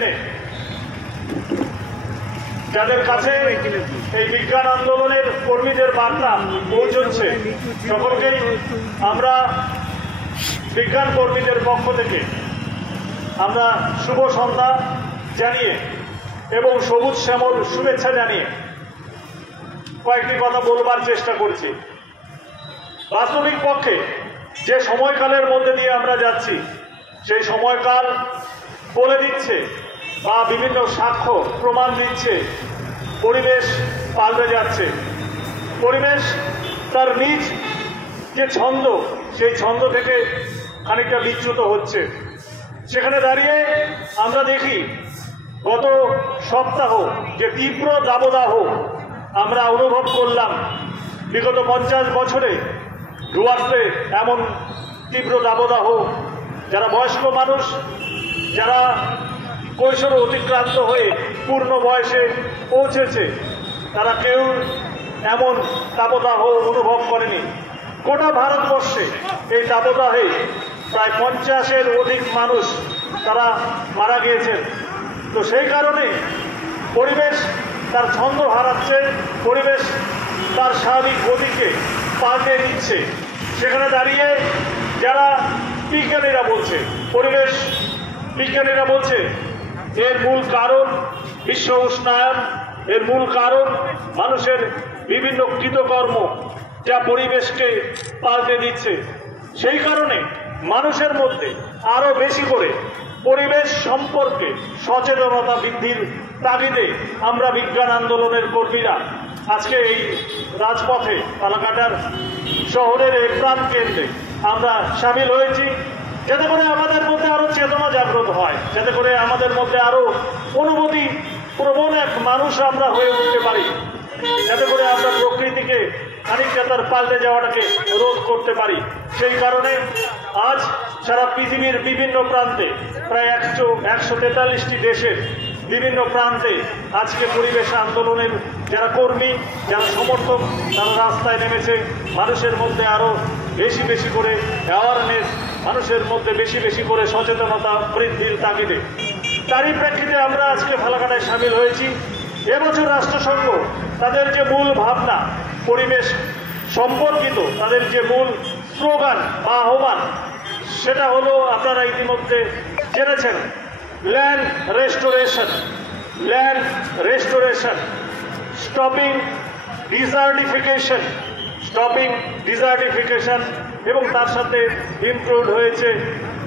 জেনে যাদের কাছে এই বিজ্ঞান আন্দোলনের কর্মীদের বার্তা পৌঁছচ্ছে সকলকেই আমরা বিজ্ঞান কর্মীদের পক্ষ থেকে আমরা শুভ সন্ধ্যা জানিয়ে এবং সবুজ শ্যামল শুভেচ্ছা জানিয়ে কয়েকটি কথা বলবার চেষ্টা করছি। বাস্তবিক পক্ষে যে সময়কালের মধ্যে দিয়ে আমরা যাচ্ছি সেই সময়কাল বলে দিচ্ছে বা বিভিন্ন সাক্ষ্য প্রমাণ দিচ্ছে পরিবেশ পাল্টে যাচ্ছে। পরিবেশ তার নিজ যে ছন্দ সেই ছন্দ থেকে খানিকটা বিচ্যুত হচ্ছে। সেখানে দাঁড়িয়ে আমরা দেখি গত সপ্তাহ যে তীব্র দাবদাহ আমরা অনুভব করলাম, বিগত 50 বছরে ডুয়ার্সে এমন তীব্র দাবদাহ, যারা বয়স্ক মানুষ, যারা কৈশোর অতিক্রান্ত হয়ে পূর্ণ বয়সে পৌঁছেছে, তারা কেউ এমন দাবদাহ অনুভব করেনি। গোটা ভারতবর্ষে এই দাবদাহে প্রায় 50-এর অধিক মানুষ তারা মারা গিয়েছেন। তো সেই কারণে পরিবেশ তার ছন্দ হারাচ্ছে, পরিবেশ তার স্বাভাবিক গতিকে পাল্টে দিচ্ছে। সেখানে দাঁড়িয়ে যারা বিজ্ঞানীরা বলছে, পরিবেশ বিজ্ঞানীরা বলছে এর মূল কারণ বিশ্ব উষ্ণায়ন, এর মূল কারণ মানুষের বিভিন্ন কৃতকর্ম যা পরিবেশকে পাল্টে দিচ্ছে। সেই কারণে মানুষের মধ্যে আরো বেশি করে পরিবেশ সম্পর্কে সচেতনতা বৃদ্ধির তাগিদে আমরা বিজ্ঞান আন্দোলনের কর্মীরা আজকে এই রাজপথে পালাকাটার শহরের এই প্রাণ কেন্দ্রে আমরা সামিল হয়েছি, যাতে করে আমাদের মধ্যে আরো চেতনা জাগ্রত হয়, যাতে করে আমাদের মধ্যে আরো অনুভূতি প্রবণ এক মানুষ আমরা হয়ে উঠতে পারি, যাতে করে আমরা প্রকৃতিকে খানিকটা তার পাল্টে যাওয়াটাকে রোধ করতে পারি। সেই কারণে আজ সারা পৃথিবীর বিভিন্ন প্রান্তে প্রায় 143টি দেশের বিভিন্ন প্রান্তে আজকে পরিবেশ আন্দোলনের যারা কর্মী, যারা সমর্থক, তারা রাস্তায় নেমেছে মানুষের মধ্যে আরো বেশি বেশি করে অ্যাওয়ারনেস, মানুষের মধ্যে বেশি বেশি করে সচেতনতা বৃদ্ধির তাগিদে। তারই প্রেক্ষিতে আমরা আজকে ফালাকাটায় সামিল হয়েছি। এবছর রাষ্ট্রসংঘ তাদের যে মূল ভাবনা পরিবেশ সম্পর্কিত, তাদের যে মূল স্লোগান বা আহ্বান, সেটা হলো আপনারা ইতিমধ্যে জেনেছেন, land restoration, land restoration, stopping ডিজার্টিফিকেশন, stopping ডিজার্টিফিকেশন, এবং তার সাথে ইনক্লুড হয়েছে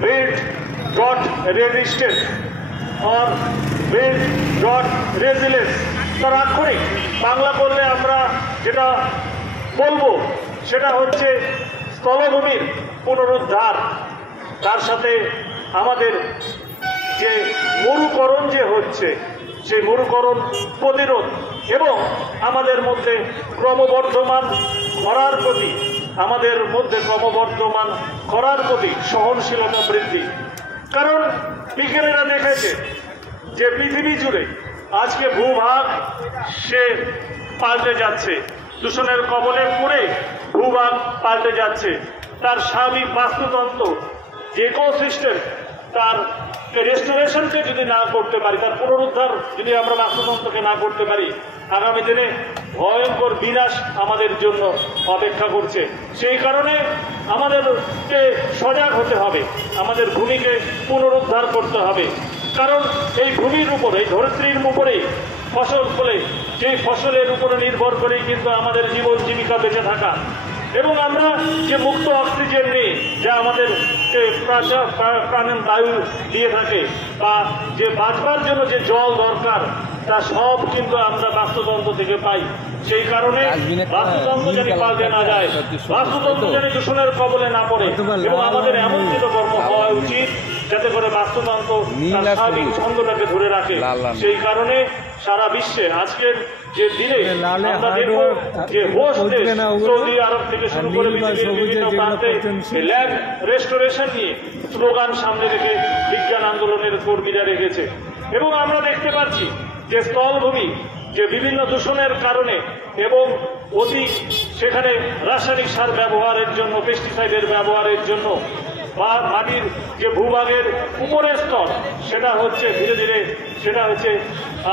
build dot রেজিস্টেন্ট or build dot resilience. তার আক্ষরিক বাংলা বললে আমরা যেটা বলবো সেটা হচ্ছে স্থলভূমির পুনরুদ্ধার, তার সাথে আমাদের যে মরুকরণ যে হচ্ছে সেই মরুকরণ প্রতিরোধ, এবং আমাদের মধ্যে ক্রমবর্ধমান খরার প্রতি, আমাদের মধ্যে ক্রমবর্ধমান খরার প্রতি সহনশীলতা বৃদ্ধি। কারণ বিজ্ঞানীরা দেখেছে যে পৃথিবী জুড়ে আজকে ভূভাগ সে পাল্টে যাচ্ছে, দূষণের কবলে পড়ে ভূভাগ পাল্টে যাচ্ছে। তার স্বাভাবিক বাস্তুতন্ত্র যে ইকোসিস্টেম, তার রেস্টোরেশনকে যদি না করতে পারি, তার পুনরুদ্ধার যদি আমরা বাস্তুতন্ত্রকে না করতে পারি, আগামী দিনে ভয়ঙ্কর বিনাশ আমাদের জন্য অপেক্ষা করছে। সেই কারণে আমাদেরকে সজাগ হতে হবে, আমাদের ভূমিকে পুনরুদ্ধার করতে হবে। কারণ এই ভূমির উপরে, এই ধরিত্রীর উপরেই ফসল ফলে, সেই ফসলের উপরে নির্ভর করেই কিন্তু আমাদের জীবন জীবিকা বেঁচে থাকা। এবং আমরা যে মুক্ত অক্সিজেন নিই, যা আমাদেরকে প্রাণের বায়ু দিয়ে থাকে, বা যে বাঁচবার জন্য যে জল দরকার, তা সব কিন্তু আমরা বাস্তুতন্ত্র থেকে পাই। সেই কারণে বাস্তুতন্ত্র যেন পাল্টে না যায়, বাস্তুতন্ত্র যেন দূষণের কবলে না পড়ে, এবং আমাদের এমন কর্ম হওয়া উচিত যাতে করে বাস্তুতন্ত্র তার স্বাভাবিক ছন্দটাকে ধরে রাখে। সেই কারণে সারা বিশ্বে আজকের যে দিনে আমরা দেখব যে হোস্ট দেশ সৌদি আরব থেকে শুরু করে পৃথিবীর বিভিন্ন প্রান্তে ল্যান্ড রেস্টোরেশন নিয়ে স্লোগান সামনে রেখে বিজ্ঞান আন্দোলনের কর্মীরা রেখেছে। এবং আমরা দেখতে পাচ্ছি যে স্থলভূমি যে বিভিন্ন দূষণের কারণে এবং অতি সেখানে রাসায়নিক সার ব্যবহারের জন্য, পেস্টিসাইডের ব্যবহারের জন্য বা মাটির যে ভূভাগের উপরের স্তর সেটা হচ্ছে ধীরে ধীরে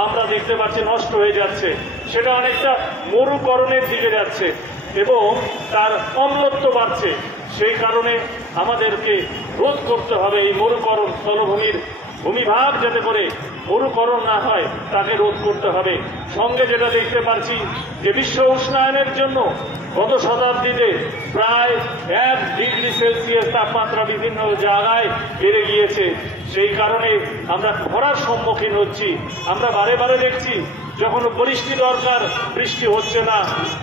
আমরা দেখতে পাচ্ছি নষ্ট হয়ে যাচ্ছে, সেটা অনেকটা মরুকরণের দিকে যাচ্ছে এবং তার অম্লত্ব বাড়ছে। সেই কারণে আমাদেরকে রোধ করতে হবে এই মরুকরণ, স্থলভূমির ভূমিভাগ যাতে করে মরুকরণ না হয় তাকে রোধ করতে হবে। সঙ্গে যেটা দেখতে পাচ্ছি যে বিশ্ব উষ্ণায়নের জন্য গত শতাব্দীতে প্রায় 1 ডিগ্রি সেলসিয়াস তাপমাত্রা বিভিন্ন জায়গায় বেড়ে গিয়েছে। সেই কারণে আমরা খরার সম্মুখীন হচ্ছি। আমরা বারে বারে দেখছি যখন বৃষ্টি দরকার বৃষ্টি হচ্ছে না,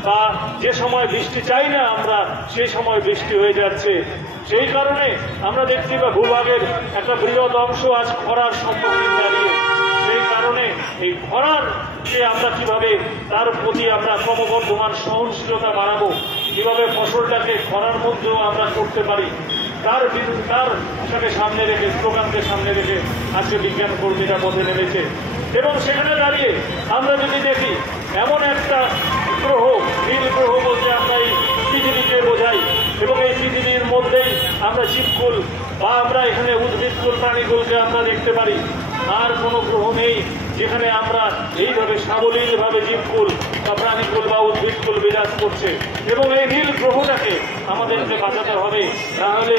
বা যে সময় বৃষ্টি চাই না আমরা সেই সময় বৃষ্টি হয়ে যাচ্ছে। সেই কারণে আমরা দেখছি বা ভূভাগের একটা বৃহৎ অংশ আজ খরার সম্মুখীন দাঁড়িয়ে। সেই কারণে এই খরারকে আমরা কিভাবে তার প্রতি আমরা ক্রমবর্ধমান সহনশীলতা বাড়াবো, কিভাবে ফসলটাকে খরার মধ্যেও আমরা করতে পারি, তার সাথে সামনে রেখে, স্লোগানকে সামনে রেখে আজকে বিজ্ঞান কর্মীরা পথে নেমেছে। এবং সেখানে দাঁড়িয়ে আমরা যদি দেখি এমন একটা গ্রহ, নীল গ্রহ বলতে আমরা এই পৃথিবীকে বোঝাই, এবং এই পৃথিবীর মধ্যেই আমরা জীবকুল বা আমরা এখানে উদ্ভিদকুল প্রাণীকুলকে আমরা দেখতে পারি। আর কোনো গ্রহ নেই যেখানে আমরা এইভাবে সাবলীলভাবে জীবকুল বা প্রাণীকুল বা উদ্ভিদকুল বিরাজ করছে। এবং এই নীল গ্রহটাকে আমাদেরকে বাঁচাতে হবে, তাহলে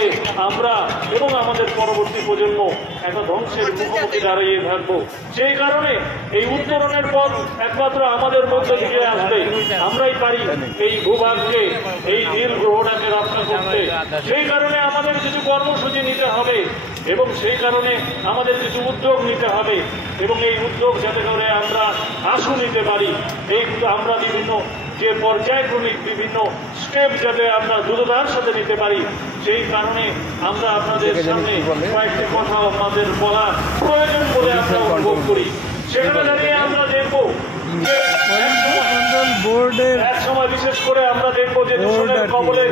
আমরা এবং আমাদের পরবর্তী প্রজন্ম একটা ধ্বংসের মুখোমুখি দাঁড়িয়ে থাকবো। সেই কারণে এই উত্তরণের পথ একমাত্র আমাদের মধ্যে থেকে আসবে। আমরাই পারি এই ভূভাগকে, এই নীল গ্রহটাকে রক্ষা করতে। সেই কারণে আমাদের কিছু কর্মসূচি নিতে হবে এবং সেই কারণে আমাদের কিছু উদ্যোগ নিতে হবে, এবং এই উদ্যোগ যাতে করে আমরা আশু নিতে পারি। এই আমরা বিভিন্ন যে পর্যায়ক্রমিক বিভিন্ন স্টেপ যাতে আমরা দ্রুততার সাথে নিতে পারি, সেই কারণে আমরা আপনাদের সামনে কয়েকটি কথা আমাদের বলা প্রয়োজন বলে আমরা অনুভব করি। সেখানে দাঁড়িয়ে আমরা দেখবো এক সময় বিশেষ করে আমরা দেখবো যে দূষণের কবলে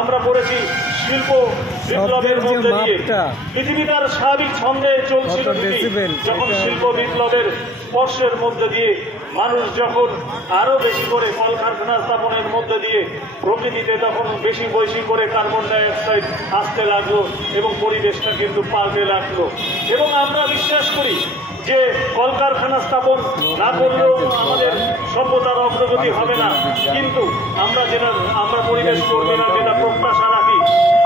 আমরা পড়েছি শিল্প বিপ্লবের মধ্যে দিয়ে। পৃথিবী তার স্বাভাবিক ছন্দে চলছিল, যখন শিল্প বিপ্লবের স্পর্শের মধ্যে দিয়ে মানুষ যখন আরো বেশি করে কলকারখানা স্থাপনের মধ্যে দিয়ে প্রকৃতিতে তখন বেশি করে কার্বন ডাই অক্সাইড আসতে লাগলো এবং পরিবেশটা কিন্তু পাল্টে লাগলো। এবং আমরা বিশ্বাস করি যে কলকারখানা স্থাপন না করলেও আমাদের সভ্যতার অগ্রগতি হবে না, কিন্তু আমরা পরিবেশ কর্মীরা যেটা প্রত্যাশা রাখি,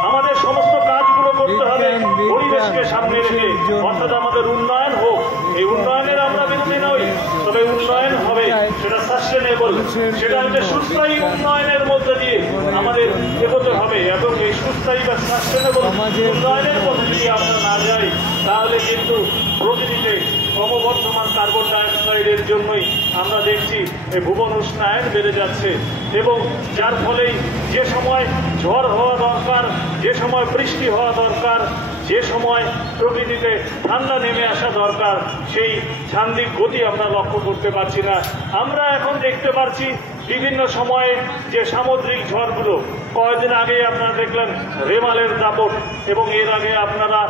আমাদের সমস্ত কাজগুলো করতে হবে পরিবেশকে সামনে রেখে, অর্থাৎ আমাদের উন্নয়ন হোক। এই উন্নয়নের আমরা বিরোধী নই, তবে উন্নয়ন হবে সেটা সাস্টেনেবল, সেটা হচ্ছে সুস্থায়ী উন্নয়নের মধ্যে দিয়ে আমাদের এগোতে হবে। এবং এই সুস্থায়ী বা সাস্টেনেবল উন্নয়নের মধ্যে যদি আমরা না যাই, তাহলে কিন্তু প্রকৃতিতে ক্রমবর্ধমান কার্বন ডাই অক্সাইডের জন্যই আমরা দেখছি এই ভুবন উষ্ণায়ন বেড়ে যাচ্ছে। এবং যার ফলেই যে সময় ঝড় হওয়া দরকার, যে সময় বৃষ্টি হওয়া দরকার, যে সময় প্রকৃতিতে ঠান্ডা নেমে আসা দরকার, সেই সান্দিক গতি আমরা লক্ষ্য করতে পারছি না। আমরা এখন দেখতে পাচ্ছি বিভিন্ন সময়ে যে সামুদ্রিক ঝড়গুলো, কয়েকদিন আগে আপনারা দেখলেন রেমালের দাপট, এবং এর আগে আপনারা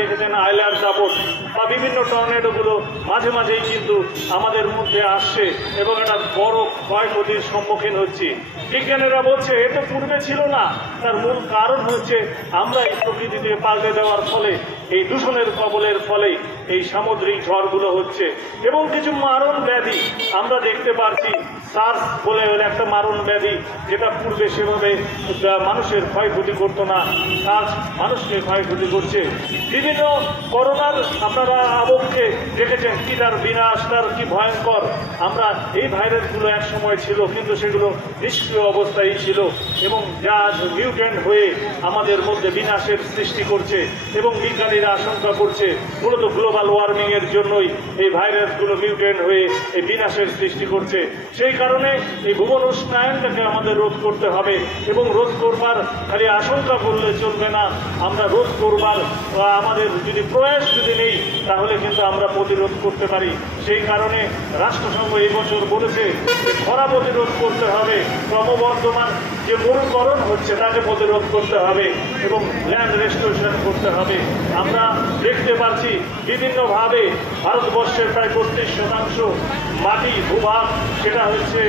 দেখেছেন আইলার দাপট, বা বিভিন্ন টর্নেডোগুলো মাঝে মাঝেই কিন্তু আমাদের মধ্যে আসছে এবং একটা বড় ক্ষয়ক্ষতির সম্মুখীন হচ্ছি। বিজ্ঞানীরা বলছে এ তো পূর্বে ছিল না, তার মূল কারণ হচ্ছে আমরা এই প্রকৃতিতে পাল্টে দেওয়ার ফলে, এই দূষণের কবলের ফলে এই সামুদ্রিক ঝড়গুলো হচ্ছে। এবং কিছু মারণ ব্যাধি আমরা দেখতে পাচ্ছি, সার্স বলে একটা মারণ ব্যাধি, যেটা পূর্বে সেভাবে মানুষের ক্ষয়ক্ষতি করতো না, সার্স মানুষকে ক্ষয়ক্ষতি করছে। বিভিন্ন করোনার আপনারা আবহকে দেখেছেন কি তার বিনাশ, তার কি ভয়ঙ্কর। আমরা এই ভাইরাসগুলো এক সময় ছিল, কিন্তু সেগুলো নিষ্ক্রিয় অবস্থায় ছিল, এবং যা মিউটেন্ট হয়ে আমাদের মধ্যে বিনাশের সৃষ্টি করছে। এবং বিজ্ঞানীরা আশঙ্কা করছে মূলত গ্লোবাল ওয়ার্মিং এর জন্যই এই ভাইরাসগুলো মিউটেন্ট হয়ে এই বিনাশের সৃষ্টি করছে। সেই কারণে এই ভুবন উষ্ণায়নটাকে আমাদের রোধ করতে হবে, এবং রোধ করবার খালি আশঙ্কা করলে চলবে না, আমরা রোধ করবার আমাদের যদি প্রয়াস যদি নেই, তাহলে কিন্তু আমরা প্রতিরোধ করতে পারি। সেই কারণে রাষ্ট্রসংঘ এই বছর বলেছে যে খরা প্রতিরোধ করতে হবে, ক্রমবর্ধমান যে মরুকরণ হচ্ছে তাকে প্রতিরোধ করতে হবে এবং ল্যান্ড রেস্টোরেশন করতে হবে। আমরা দেখতে পাচ্ছি বিভিন্নভাবে ভারতবর্ষের প্রায় ৩৫% মাটি ভূভাগ সেটা হচ্ছে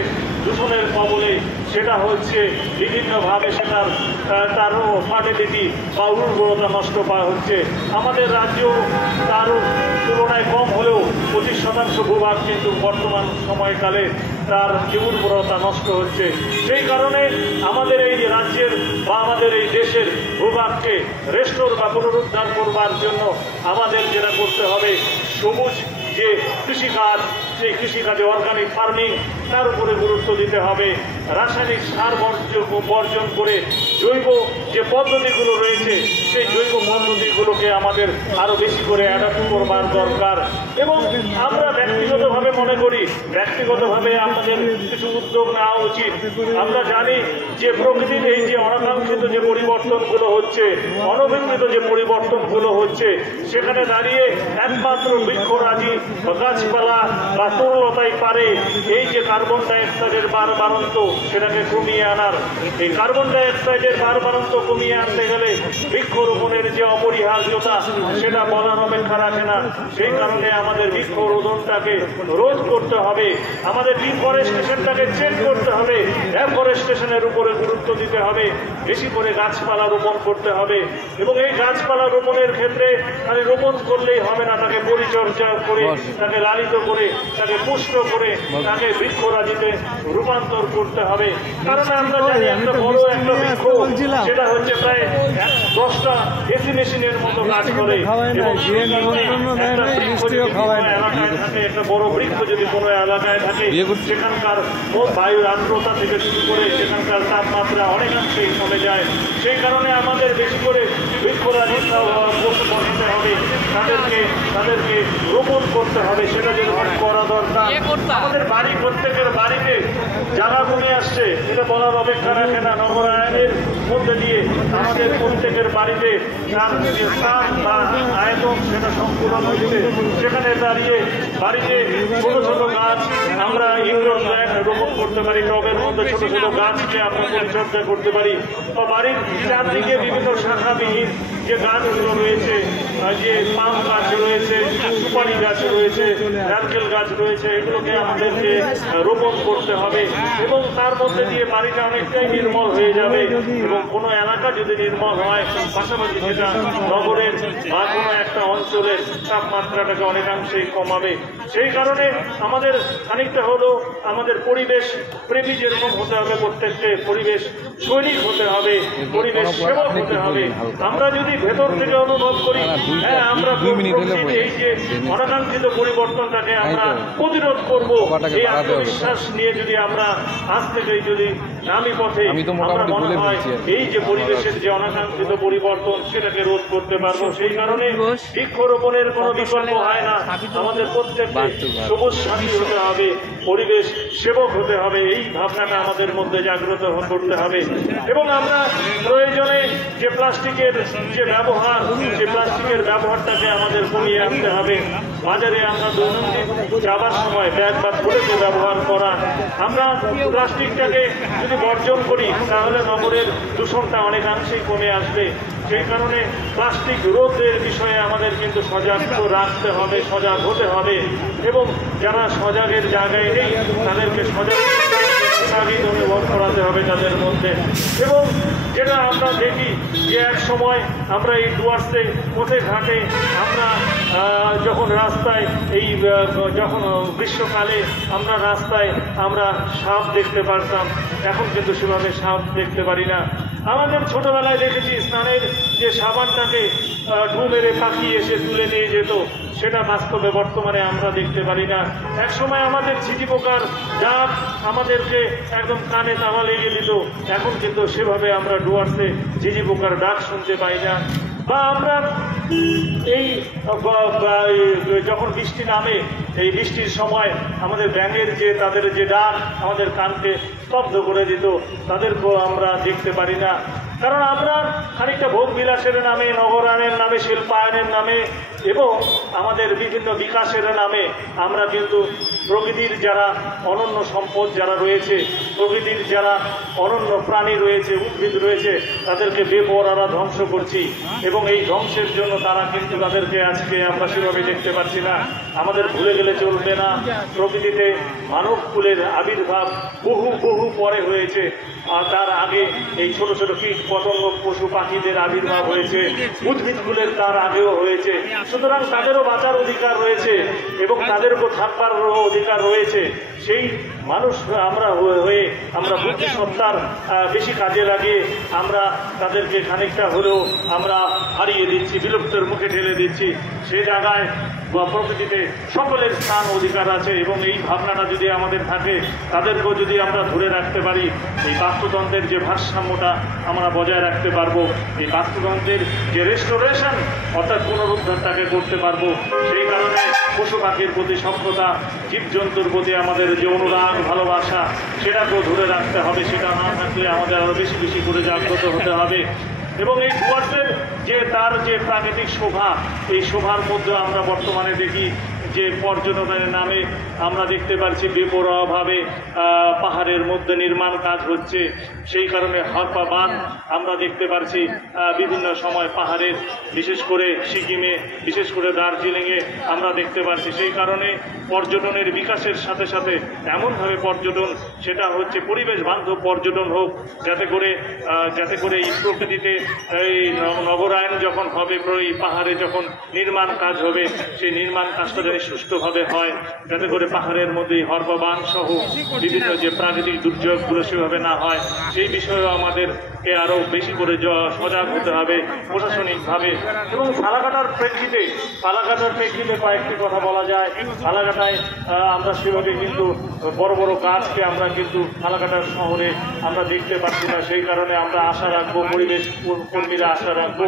দূষণের কবলে, সেটা হচ্ছে বিভিন্নভাবে তারও ফার্টিলিটি বা উর্বরতা নষ্ট পাওয়া হচ্ছে। আমাদের রাজ্য তারও তুলনায় কম হলেও 25% ভূভাগ কিন্তু বর্তমান সময়কালে তার যে উর্বরতা নষ্ট হচ্ছে। সেই কারণে আমাদের এই রাজ্যের বা আমাদের এই দেশের ভূভাগকে রেস্টোর বা পুনরুদ্ধার করবার জন্য আমাদের যেটা করতে হবে, সবুজ যে কৃষিকাজ, সেই কৃষিকাজে অর্গানিক ফার্মিং তার উপরে গুরুত্ব দিতে হবে। রাসায়নিক সার বর্জন করে জৈব যে পদ্ধতিগুলো রয়েছে সেই জৈব পদ্ধতিগুলোকে আমাদের আরও বেশি করে অ্যাডাপ্ট করবার দরকার। এবং আমরা ব্যক্তিগতভাবে মনে করি, ব্যক্তিগতভাবে আমাদের কিছু উদ্যোগ নেওয়া উচিত। আমরা জানি যে প্রকৃতির এই যে অনাকাঙ্ক্ষিত যে পরিবর্তনগুলো হচ্ছে, অনভিপ্রেত যে পরিবর্তনগুলো হচ্ছে, সেখানে দাঁড়িয়ে একমাত্র বৃক্ষরাজি গাছপালা বা তরুলতাই পারে এই যে কার্বন ডাইঅক্সাইডের বারবারন্ত সেটাকে কমিয়ে আনার। এই কার্বন ডাইঅক্সাইডের বারবারন্ত কমিয়ে আনতে গেলে বৃক্ষরোপণের যে অপরিহার্যতা সেটা বলার অপেক্ষা রাখে না। সেই কারণে আমাদের বৃক্ষরোপণটাকে রোধ করতে হবে, আমাদের ডিফরেস্টেশনটাকে চেক করতে হবে, এফরেস্টেশনের উপরে গুরুত্ব দিতে হবে, বেশি করে গাছপালা রোপণ করতে হবে। এবং এই গাছপালা রোপণের ক্ষেত্রে খালি রোপণ করলেই হবে না, তাকে পরিচর্যা করে, তাকে লালিত করে, তাকে পুষ্ট করে, তাকে বৃক্ষরাজিতে রূপান্তর করতে হবে। কারণ আমরা জানি একটা বড় একটা বৃক্ষ সেটা হচ্ছে প্রায় 10টা এসি মেশিনের মতো কাজ করে। এবং এলাকায় থাকে, একটা বড় বৃক্ষ যদি কোনো এলাকায় থাকে, সেখানকার বায়ুর আর্দ্রতা থেকে শুরু করে সেখানকার তাপমাত্রা অনেকাংশেই কমে যায়। সেই কারণে আমাদের বেশি করে বৃক্ষরাজি বসাতে হবে, তাদেরকে রোপণ করতে হবে, সেটা যদি করা দরকার। আমাদের বাড়ি, প্রত্যেকের বাড়িতে জায়গা কমে আসছে, এটা বলার অপেক্ষা রাখে না। নগরায়নের মধ্যে দিয়ে আমাদের প্রত্যেকের বাড়িতে তার যে স্থান বা আয়তন সেটা সংকুলন হচ্ছে। সেখানে দাঁড়িয়ে বাড়িতে ছোট ছোট গাছ আমরা ইনডোর প্ল্যান্ট রোপণ করতে পারি, টবের মধ্যে ছোট ছোট গাছকে আমরা পরিচর্যা করতে পারি। বা বাড়ির চারদিকে বিভিন্ন শাখাবিহীন যে গাছগুলো রয়েছে, যে পাম গাছ রয়েছে, সুপারি গাছ রয়েছে, নারকেল গাছ রয়েছে, এগুলোকে আমাদেরকে রোপণ করতে হবে। এবং তার মধ্যে দিয়ে বাড়িটা অনেকটাই নির্মল হয়ে যাবে। এবং কোনো এলাকা যদি নির্মল হয়, পাশাপাশি সেটা নগরের বা কোনো একটা অঞ্চলের তাপমাত্রাটাকে অনেকাংশেই কমাবে। সেই কারণে আমাদের খানিকটা হলো আমাদের পরিবেশ প্রেমী যেরকম হতে হবে, প্রত্যেককে পরিবেশ সৈনিক হতে হবে, পরিবেশ সেবক হতে হবে। আমরা যদি ভেতর থেকে অনুভব করি, হ্যাঁ আমরা এই যে অনাকাঙ্ক্ষিত পরিবর্তনটাকে আমরা প্রতিরোধ করবো, এই আত্মবিশ্বাস নিয়ে যদি আমরা আজ থেকেই যদি নামি পথে, আমরা মনে হয় এই যে পরিবেশের যে অনাকাঙ্ক্ষিত পরিবর্তন সেটাকে রোধ করতে পারবো। সেই কারণে বৃক্ষরোপণের কোনো বিকল্প হয় না। আমাদের প্রত্যেককে সবুজ সাথী হতে হবে, পরিবেশ সেবক হতে হবে, এই ভাবনাটা আমাদের মধ্যে জাগ্রত করতে হবে। এবং আমরা প্রয়োজনে যে প্লাস্টিকের যে ব্যবহার, সেই প্লাস্টিকের ব্যবহারটাকে আমাদের কমিয়ে আনতে হবে। বাজারে আমরা দৈনন্দিন যাবার সময় ব্যাগ বা থলেতে ব্যবহার করা, আমরা প্লাস্টিকটাকে যদি বর্জন করি তাহলে নগরের দূষণটা অনেকাংশেই কমে আসবে। সেই কারণে প্লাস্টিক রোধের বিষয়ে আমাদের কিন্তু সজাগ রাখতে হবে, সজাগ হতে হবে। এবং যারা সজাগের জায়গায় নেই তাদেরকে সজাগ অনুভব করাতে হবে তাদের মধ্যে। এবং যেটা আমরা দেখি যে এক সময় আমরা এই ডুয়ার্সে পথে ঘাটে আমরা যখন রাস্তায় যখন গ্রীষ্মকালে আমরা রাস্তায় আমরা সাপ দেখতে পারতাম, এখন কিন্তু সেভাবে সাপ দেখতে পারি না। আমাদের ছোটবেলায় দেখেছি স্নানের যে সাবানটাকে ঢু মেরে পাখি এসে তুলে নিয়ে যেত, সেটা বাস্তবে বর্তমানে আমরা দেখতে পারি না। এক সময় আমাদের ঝিঁঝি পোকার ডাক আমাদেরকে একদম কানে তালা লেগে দিত, এখন কিন্তু সেভাবে আমরা ডুয়ার্সে ঝিঁঝি পোকার ডাক শুনতে পাই না। বা আমরা এই যখন বৃষ্টি নামে, এই বৃষ্টির সময় আমাদের ব্যাঙের যে তাদের যে ডাক আমাদের কানকে স্তব্ধ করে দিত, তাদেরকেও আমরা দেখতে পারি না। কারণ আমরা খানিকটা ভোগ বিলাসের নামে, নগরায়নের নামে, শিল্পায়নের নামে এবং আমাদের বিভিন্ন বিকাশের নামে আমরা কিন্তু প্রকৃতির যারা অনন্য সম্পদ যারা রয়েছে, প্রকৃতির যারা অনন্য প্রাণী রয়েছে, উদ্ভিদ রয়েছে, তাদেরকে বেপরোয়া ধ্বংস করছি। এবং এই ধ্বংসের জন্য তারা কিন্তু তাদেরকে আজকে আমরা সেভাবে দেখতে পাচ্ছি না। আমাদের ভুলে গেলে চলবে না, প্রকৃতিতে মানব কুলের আবির্ভাব বহু বহু পরে হয়েছে। আর তার আগে এই ছোট ছোট কীট পতঙ্গ পশু পাখিদের আবির্ভাব হয়েছে, উদ্ভিদ কুলের তার আগেও হয়েছে। সুতরাং তাদেরও বাঁচার অধিকার রয়েছে এবং তাদেরও থাকবার অধিকার রয়েছে। সেই মানুষ আমরা হয়ে আমরা বুদ্ধিসত্তার বেশি কাজে লাগিয়ে আমরা তাদেরকে খানিকটা হলেও আমরা হারিয়ে দিচ্ছি, বিলুপ্তের মুখে ঠেলে দিচ্ছি। সে জায়গায় প্রকৃতিতে সকলের স্থান অধিকার আছে এবং এই ভাবনাটা যদি আমাদের থাকে, তাদেরকেও যদি আমরা ধরে রাখতে পারি, এই বাস্তুতন্ত্রের যে ভারসাম্যটা আমরা বজায় রাখতে পারবো, এই বাস্তুতন্ত্রের যে রেস্টোরেশন অর্থাৎ পুনরুদ্ধারটাকে করতে পারবো। সেই কারণে পশু পাখির প্রতি সভ্যতা, জীবজন্তুর প্রতি আমাদের যে অনুরাগ ভালোবাসা, সেটাকেও ধরে রাখতে হবে। সেটা না থাকলে আমাদের আরও বেশি বেশি করে জাগ্রত হতে হবে। এবং এই ডুয়ার্সের যে তার যে প্রাকৃতিক শোভা, এই শোভার মধ্যে আমরা বর্তমানে দেখি যে পর্যটনের নামে আমরা দেখতে পাচ্ছি বেপরোয়াভাবে পাহাড়ের মধ্যে নির্মাণ কাজ হচ্ছে। সেই কারণে হরপা বাঁধ আমরা দেখতে পাচ্ছি বিভিন্ন সময় পাহাড়ের, বিশেষ করে সিকিমে, বিশেষ করে দার্জিলিংয়ে আমরা দেখতে পাচ্ছি। সেই কারণে পর্যটনের বিকাশের সাথে সাথে এমনভাবে পর্যটন, সেটা হচ্ছে পরিবেশ বান্ধব পর্যটন হোক, যাতে করে এই প্রকৃতিতে এই নগরায়ন যখন হবে, এই পাহাড়ে যখন নির্মাণ কাজ হবে, সেই নির্মাণ কাজটা যেন সুষ্ঠুভাবে হয়, যাতে করে পাহাড়ের মধ্যে হরপাবান সহ বিভিন্ন যে প্রাকৃতিক দুর্যোগগুলো সেভাবে না হয়। সেই বিষয়েও আমাদেরকে আরও বেশি করে সজাগ হতে হবে প্রশাসনিকভাবে। এবং ফালাকাটার প্রেক্ষিতে কয়েকটি কথা বলা যায়। ফালাকাটায় আমরা সেভাবে কিন্তু বড় বড় গাছকে আমরা কিন্তু ফালাকাটার শহরে আমরা দেখতে পাচ্ছি না। সেই কারণে আমরা আশা রাখবো, পরিবেশ কর্মীরা আশা রাখবো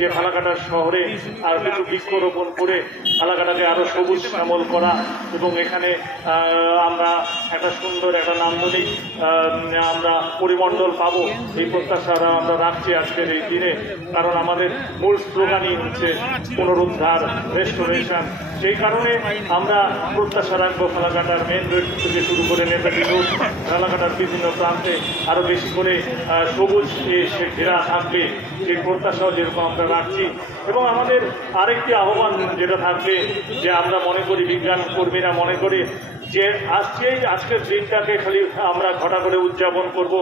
যে ফালাকাটার শহরে আর কিছু বৃক্ষরোপণ করে ফালাকাটাকে আরও সবুজ শ্যামল করা এবং এখানে আমরা একটা সুন্দর একটা নান্দনিক আমরা পরিমণ্ডল পাবো, এই প্রত্যাশা আমরা রাখছি আজকের এই দিনে। কারণ আমাদের মূল স্লোগানই হচ্ছে পুনরুদ্ধার, রেস্টোরেশন। সেই কারণে আমরা প্রত্যাশা রাখবো ফালাকাটার মেন রোড থেকে শুরু করে নেতাজি রোড, ফালাকাটার বিভিন্ন প্রান্তে আরও বেশি করে সবুজ সে ঘেরা থাকবে, সেই প্রত্যাশাও যেরকম আমরা রাখছি। এবং আমাদের আরেকটি আহ্বান যেটা থাকবে, যে আমরা মনে করি, বিজ্ঞান কর্মীরা মনে করি যে আজকের দিনটাকে খালি আমরা ঘটা করে উদযাপন করব,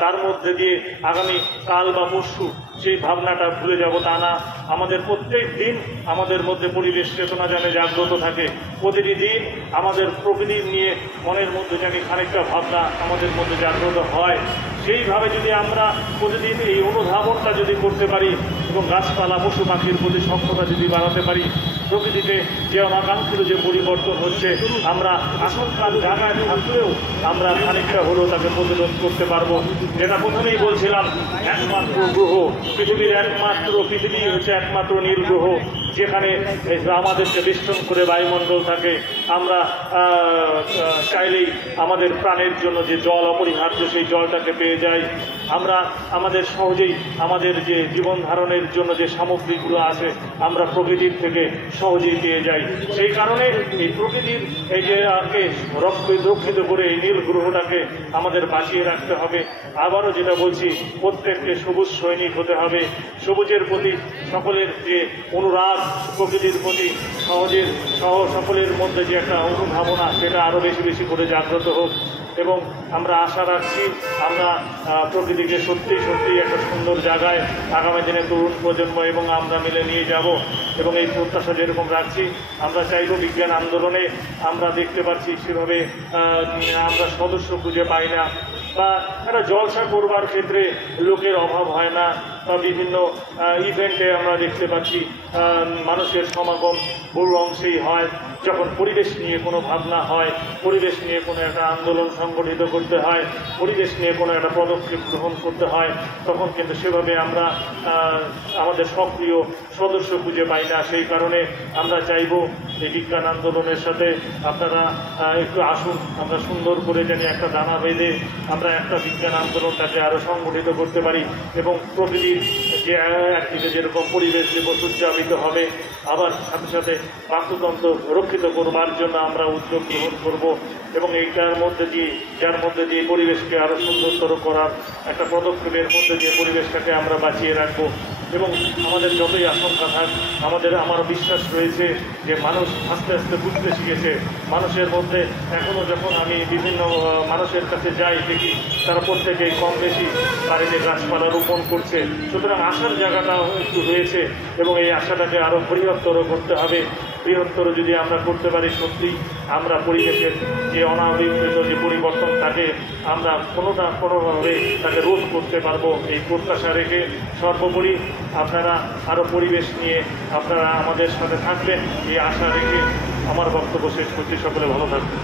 তার মধ্যে দিয়ে আগামী কাল বা পরশু সেই ভাবনাটা ভুলে যাব, তা না। আমাদের প্রত্যেক দিন আমাদের মধ্যে পরিবেশ চেতনা যেন জাগ্রত থাকে। প্রতিটি দিন আমাদের প্রকৃতি নিয়ে মনের মধ্যে যেন খানিকটা ভাবনা আমাদের মধ্যে জাগ্রত হয়। সেইভাবে যদি আমরা প্রতিদিন এই অনুধাবনটা যদি করতে পারি এবং গাছপালা পশু পাখির প্রতি সক্ষমতা যদি বাড়াতে পারি, প্রকৃতিতে যে অনাকাঙ্ক্ষিত যে পরিবর্তন হচ্ছে, আমরা আশঙ্কার জায়গায় থাকলেও আমরা খানিকটা হলেও তাকে প্রতিরোধ করতে পারবো। যেটা প্রথমেই বলছিলাম, একমাত্র গ্রহ পৃথিবী হচ্ছে একমাত্র নীল গ্রহ, যেখানে আমাদেরকে বেষ্টন করে বায়ুমণ্ডল থাকে। আমরা চাইলেই আমাদের প্রাণের জন্য যে জল অপরিহার্য, সেই জলটাকে পেয়ে যাই। আমরা আমাদের সহজেই আমাদের যে জীবন ধারণের জন্য যে সামগ্রীগুলো আছে, আমরা প্রকৃতির থেকে সহজেই পেয়ে যাই। সেই কারণে এই প্রকৃতির এই যে রক্ষিত করে এই নীল গ্রহটাকে আমাদের বাঁচিয়ে রাখতে হবে। আবারও যেটা বলছি, প্রত্যেককে সবুজ সৈনিক হতে হবে। সবুজের প্রতি সকলের যে অনুরাগ, প্রকৃতির প্রতি সকলের মধ্যে যে একটা অনুধাবনা, সেটা আরও বেশি বেশি করে জাগ্রত হোক। এবং আমরা আশা রাখছি আমরা প্রকৃতিকে সত্যি সত্যি একটা সুন্দর জায়গায় আগামী দিনে তরুণ প্রজন্ম এবং আমরা মিলে নিয়ে যাব। এবং এই প্রত্যাশা যেরকম রাখছি, আমরা চাইব বিজ্ঞান আন্দোলনে আমরা দেখতে পাচ্ছি সেভাবে আমরা সদস্য খুঁজে পাই না, বা একটা জলসা করবার ক্ষেত্রে লোকের অভাব হয় না, বা বিভিন্ন ইভেন্টে আমরা দেখতে পাচ্ছি মানুষের সমাগম বহু অংশেই হয়। যখন পরিবেশ নিয়ে কোনো ভাবনা হয়, পরিবেশ নিয়ে কোনো একটা আন্দোলন সংগঠিত করতে হয়, পরিবেশ নিয়ে কোনো একটা পদক্ষেপ গ্রহণ করতে হয়, তখন কিন্তু সেভাবে আমরা আমাদের সক্রিয় সদস্য খুঁজে পাই না। সেই কারণে আমরা চাইব এই বিজ্ঞান আন্দোলনের সাথে আপনারা একটু আসুন, আমরা সুন্দর করে জানি একটা দানা বেঁধে আমরা একটা বিজ্ঞান আন্দোলনটাকে আরও সংগঠিত করতে পারি এবং প্রকৃতির যে একদিকে যেরকম পরিবেশ দিবস উদযাপিত হবে, আবার সাথে সাথে বাস্তুতন্ত্র রক্ষিত করবার জন্য আমরা উদ্যোগ গ্রহণ করব এবং এইটার মধ্যে দিয়ে যার মধ্যে দিয়ে পরিবেশকে আরও সুন্দরতর করার একটা পদক্ষেপের মধ্যে দিয়ে পরিবেশটাকে আমরা বাঁচিয়ে রাখবো। এবং আমাদের যতই আশঙ্কা থাক, আমার বিশ্বাস রয়েছে যে মানুষ আস্তে আস্তে বুঝতে শিখেছে। মানুষের মধ্যে এখনও যখন আমি বিভিন্ন মানুষের কাছে যাই দেখি তারা প্রত্যেকেই কম বেশি বাড়িতে গাছপালা রোপণ করছে, সুতরাং আশার জায়গাটা একটু হয়েছে এবং এই আশাটাকে আরও বৃহত্তর করতে হবে। বৃহত্তর যদি আমরা করতে পারি, সত্যি আমরা পরিবেশের যে অনাবিষ্কৃত যে পরিবর্তন তাকে আমরা কোনো না কোনোভাবে তাকে রোধ করতে পারবো, এই প্রত্যাশা রেখে সর্বোপরি আপনারা আরও পরিবেশ নিয়ে আপনারা আমাদের সাথে থাকবেন এই আশা রেখে আমার বক্তব্য শেষ করছি। সকলে ভালো থাকবেন।